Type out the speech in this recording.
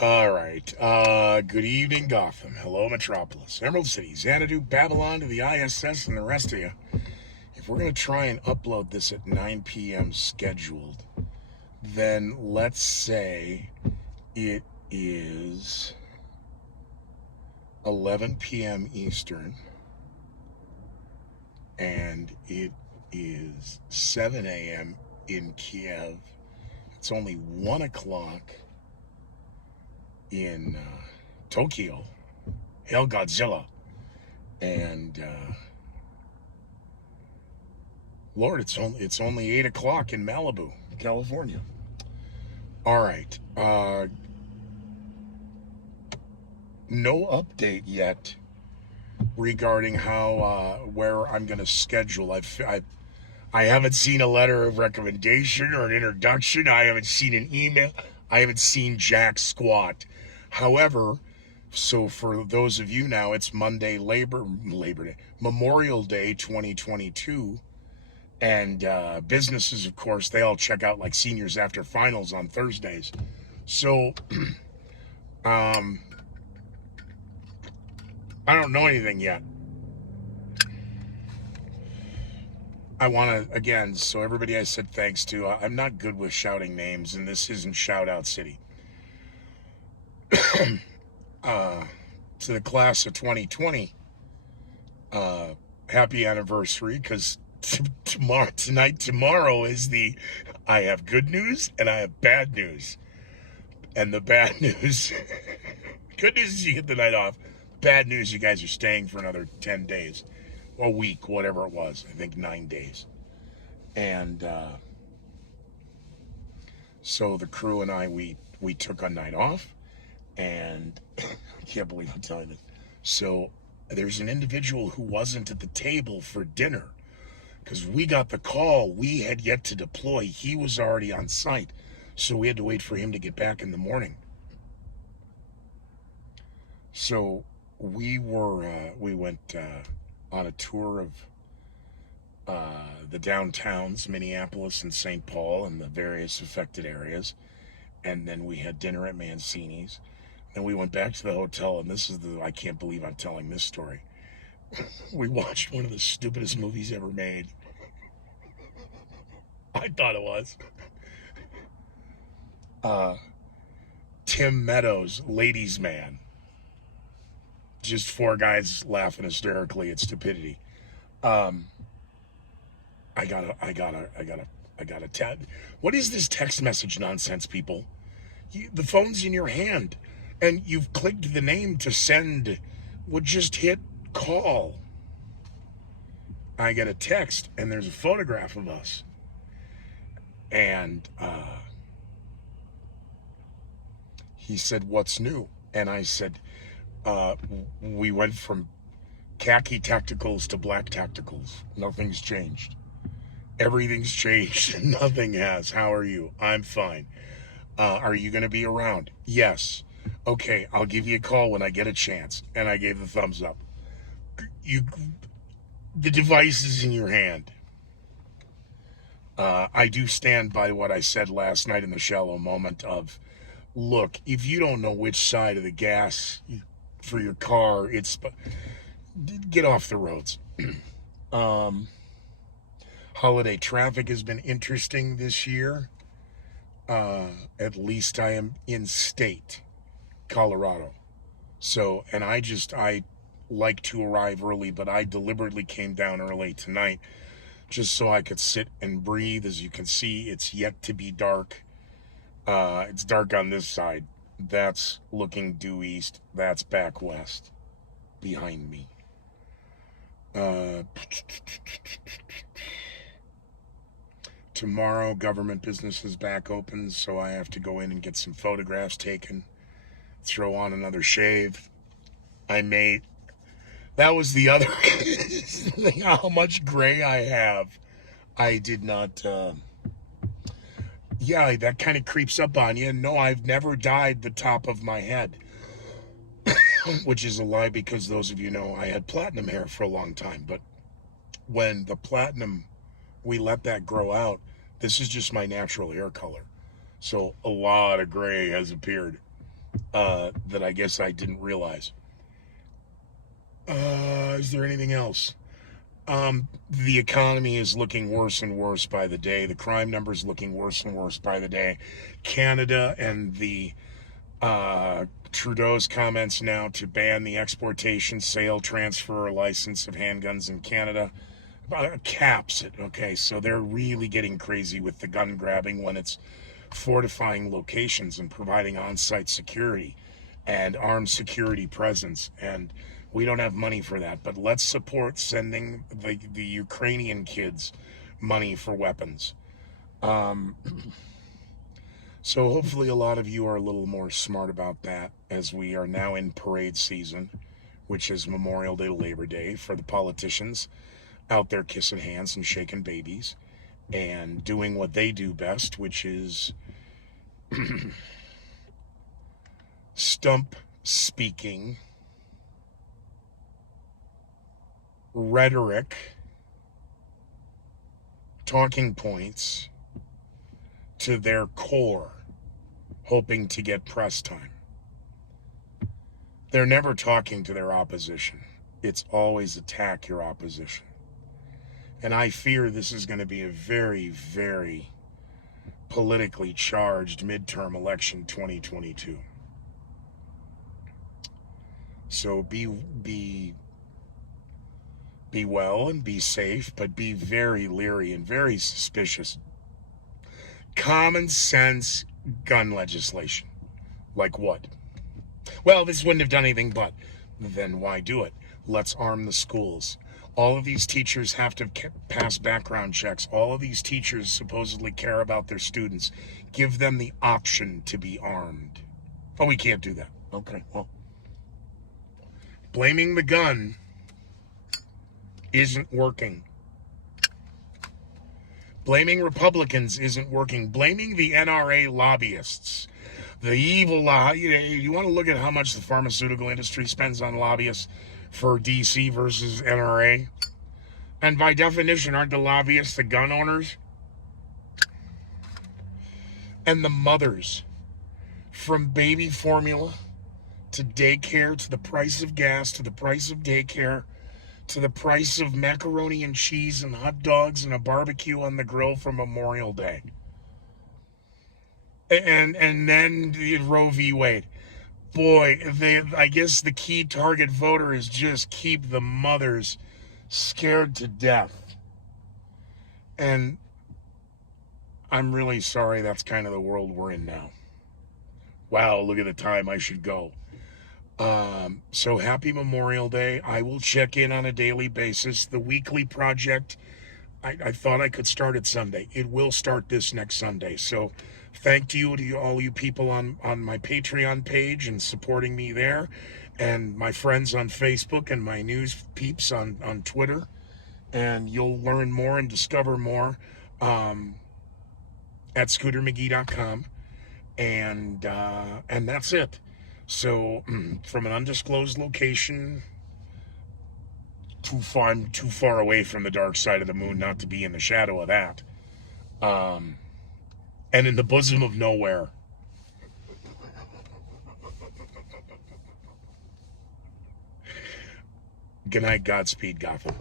All right. Good evening, Gotham. Hello, Metropolis. Emerald City, Xanadu, Babylon to the ISS, and the rest of you. If we're going to try and upload this at 9 p.m. scheduled, then let's say it is 11 p.m. Eastern, and it is 7 a.m. in Kiev. It's only 1 o'clock in Tokyo. Hail Godzilla. And Lord, it's only 8 o'clock in Malibu, California. All right. No update yet regarding how where I'm going to schedule. I haven't seen a letter of recommendation or an introduction. I haven't seen an email. I haven't seen jack squat. However, so for those of you now, it's Monday, Labor Day, Memorial Day 2022. And businesses, of course, they all check out like seniors after finals on Thursdays. So I don't know anything yet. I want to, again, so everybody I said thanks to, I'm not good with shouting names, and this isn't Shout Out City. To the class of 2020, happy anniversary, because tomorrow is I have good news and I have bad news. And the bad news, good news is you get the night off. Bad news, you guys are staying for another 10 days, a week, whatever it was. I think 9 days. And so the crew and I, we took a night off, and I can't believe I'm telling this. So there's an individual who wasn't at the table for dinner because we got the call. We had yet to deploy. He was already on site, so we had to wait for him to get back in the morning. So we went on a tour of the downtowns, Minneapolis and St. Paul, and the various affected areas. And then we had dinner at Mancini's. And we went back to the hotel, and I can't believe I'm telling this story. We watched one of the stupidest movies ever made. I thought it was. Tim Meadows, Ladies Man. Just four guys laughing hysterically at stupidity. I gotta tap. What is this text message nonsense, people? The phone's in your hand, and you've clicked the name to send. Would just hit call. I get a text, and there's a photograph of us. And he said, "What's new?" And I said, "We went from khaki tacticals to black tacticals. Nothing's changed. Everything's changed. Nothing has. How are you? I'm fine. Are you going to be around?" "Yes." "Okay, I'll give you a call when I get a chance." And I gave the thumbs up. The device is in your hand. I do stand by what I said last night in the shallow moment of, look, if you don't know which side of the gas for your car, get off the roads. Holiday traffic has been interesting this year. At least I am in state, Colorado. So, and I like to arrive early, but I deliberately came down early tonight just so I could sit and breathe. As you can see, it's yet to be dark. It's dark on this side. That's looking due east. That's back west behind me. Tomorrow, government business is back open, so I have to go in and get some photographs taken, throw on another shave. That was the other thing, how much gray I have. I did not, yeah, that kind of creeps up on you. No, I've never dyed the top of my head, which is a lie because those of you know I had platinum hair for a long time. But when the platinum, we let that grow out, this is just my natural hair color. So a lot of gray has appeared. that I guess I didn't realize. Is there anything else? The economy is looking worse and worse by the day. The crime numbers looking worse and worse by the day. Canada and the Trudeau's comments now to ban the exportation, sale, transfer, or license of handguns in Canada caps it. Okay, so they're really getting crazy with the gun grabbing when it's fortifying locations and providing on-site security and armed security presence. And we don't have money for that, but let's support sending the Ukrainian kids money for weapons. So hopefully a lot of you are a little more smart about that as we are now in parade season, which is Memorial Day to Labor Day for the politicians out there kissing hands and shaking babies and doing what they do best, which is stump speaking, rhetoric, talking points to their core, hoping to get press time. They're never talking to their opposition. It's always attack your opposition. And I fear this is going to be a very, very politically charged midterm election 2022. So be well and be safe, but be very leery and very suspicious. Common sense gun legislation. Like what? Well, this wouldn't have done anything but. Then why do it? Let's arm the schools. All of these teachers have to pass background checks. All of these teachers supposedly care about their students. Give them the option to be armed. Oh, we can't do that. Okay, well. Blaming the gun isn't working. Blaming Republicans isn't working. Blaming the NRA lobbyists, the evil you want to look at how much the pharmaceutical industry spends on lobbyists for DC versus NRA? And by definition, aren't the lobbyists the gun owners? And the mothers, from baby formula to daycare, to the price of gas, to the price of daycare, to the price of macaroni and cheese and hot dogs and a barbecue on the grill for Memorial Day. And then the Roe v. Wade. Boy, I guess the key target voter is just keep the mothers scared to death. And I'm really sorry that's kind of the world we're in now. Wow, look at the time, I should go. So happy Memorial Day. I will check in on a daily basis. The weekly project, I thought I could start it Sunday. It will start this next Sunday. So thank you to all you people on my Patreon page and supporting me there, and my friends on Facebook and my news peeps on Twitter. And you'll learn more and discover more at scootermcgee.com. And that's it. So from an undisclosed location, too far away from the dark side of the moon not to be in the shadow of that, and in the bosom of nowhere. Good night, Godspeed, Gotham.